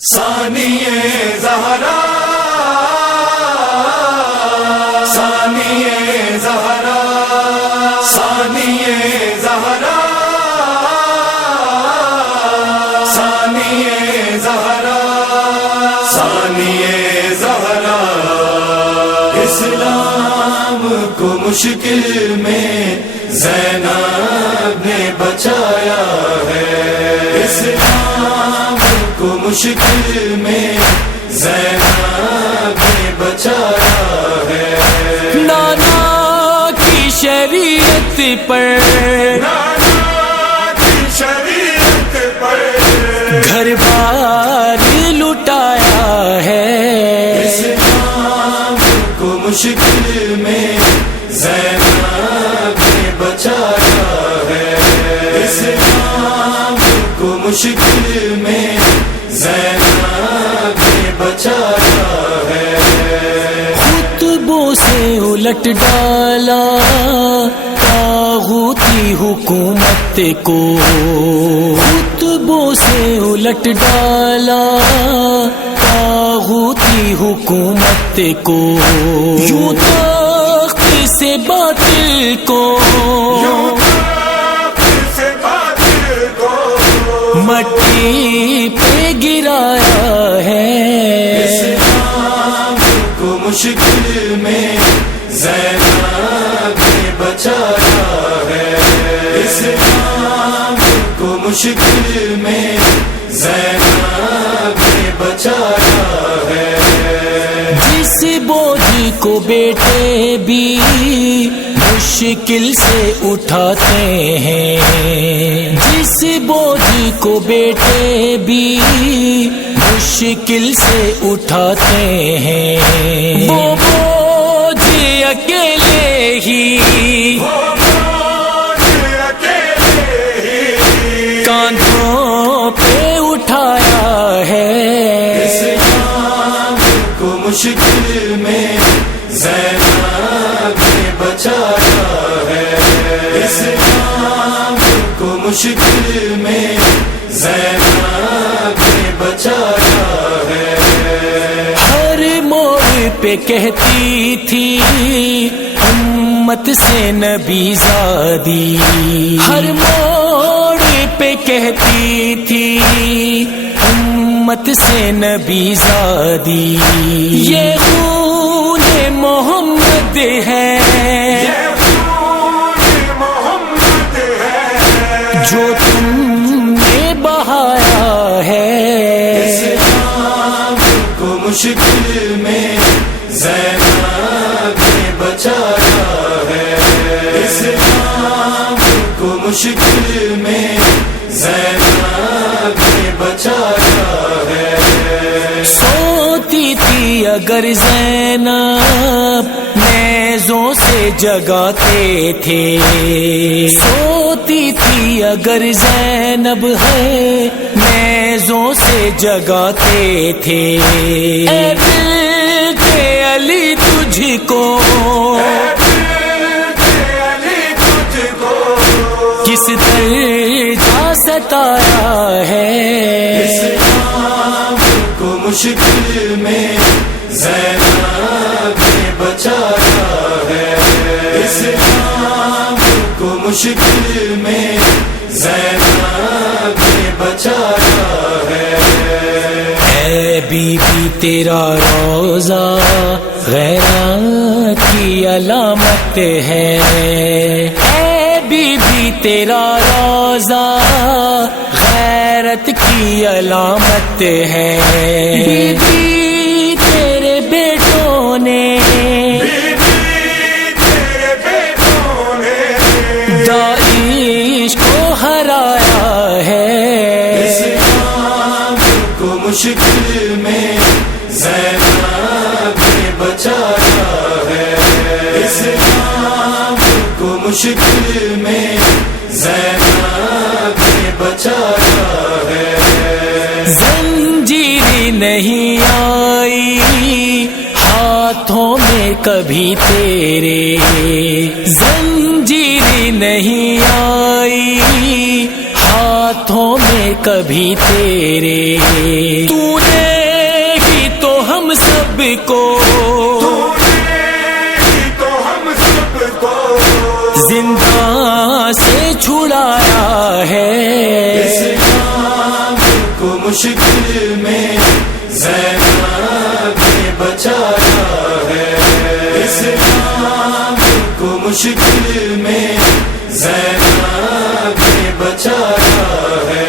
ثانیہ زہرا ثانیہ زہرا ثانیہ زہرا ثانیہ زہرا ثانیہ زہرا اسلام کو مشکل میں زینب نے بچایا ہے، اسلام کو مشکل میں زینب نے بچایا ہے، نانا کی شریعت پر گھر بار لٹایا ہے، اسلام کو مشکل میں زینب نے بچایا ہے، اسلام کو مشکل میں زینب نے بچایا ہے، خطبوں سے الٹ ڈالا طاغوتی حکومت کو، خطبوں سے الٹ ڈالا طاغوتی حکومت کو، یوں تخت سے باطل کو مٹی پہ گرایا ہے، اسلام کو مشکل میں زینب نے بچایا ہے، اسلام کو مشکل میں زینب نے بچایا ہے، جس بوجھ کو بیٹے بھی مشکل سے اٹھاتے ہیں، جس بوجھ کو بیٹے بھی مشکل سے اٹھاتے ہیں، وہ بوجھ اکیلے ہی کاندھوں پہ اٹھایا ہے، اسلام کو مشکل میں زینب نے بچایا ہے، اسلام کو مشکل میں زینب نے بچایا ہے، ہر موڑ پہ کہتی تھی امت سے نبی زادی، ہر موڑ پہ کہتی تھی امت سے نبی زادی، یہ خون محمد ہے جو تم نے بہایا ہے، اسلام کو مشکل میں زینب نے بچایا ہے، اسلام کو مشکل میں زینب نے بچایا ہے، سوتی تھی اگر زینب نیزوں سے جگاتے تھے، سوتی تھی اگر زینب ہے نیزوں سے جگاتے تھے، اے دل کے علی تجھ کو کس درجہ ستایا ہے، اسلام کو مشکل میں زینب نے بچایا ہے، اسلام کو مشکل میں زینب نے بچایا ہے، اے بی بی تیرا روزہ غیرت کی علامت ہے، اے بی بی تیرا روزہ غیرت کی علامت ہے، بی بی تیرے بیٹوں نے داعش کو ہرایا ہے، اسلام کو مشکل میں زینب نے بچایا ہے، اسلام کو مشکل میں زینب نے بچایا ہے، زنجیر نہیں آئی ہاتھوں میں کبھی تیرے، زنجیر نہیں آئی ہاتھوں میں کبھی تیرے، تو نے مشکل میں زینب نے بچایا ہے، اسلام کو مشکل میں زینب نے بچایا ہے۔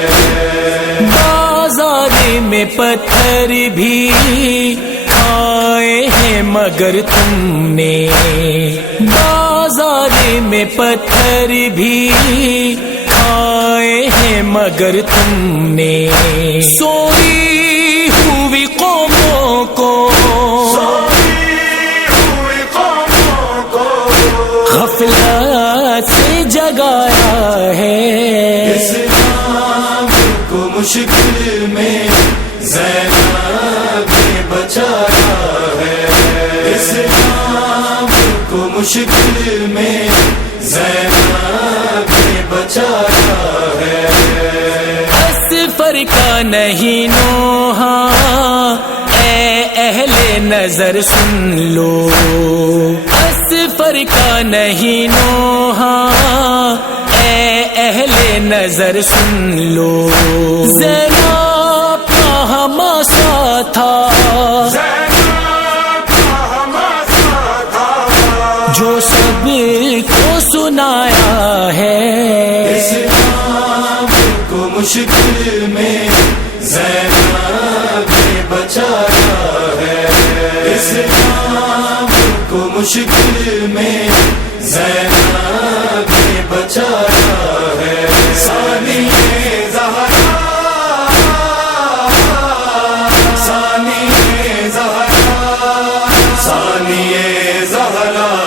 بازار میں پتھر بھی کھائے ہیں مگر تم نے، بازار میں پتھر بھی کھائے ہیں مگر تم نے، سوئی ہوئی قوموں کو غفلت سے جگایا ہے، اسلام کو مشکل میں زینب نے بچایا ہے، اسلام کو مشکل میں زینب نے بچایا ہے۔ اسفر کا نہیں نوحہ اے اہل نظر سن لو، اسفر کا نہیں نوحہ اے اہل نظر سن لو، زینب کا ہماسا تھا جو سب کو سنایا ہے، اسلام کو مشکل میں زینب نے بچایا ہے، اسلام کو مشکل میں زینب نے بچایا ہے۔ ثانیہ زہرا، ثانیہ زہرا، ثانیہ زہرا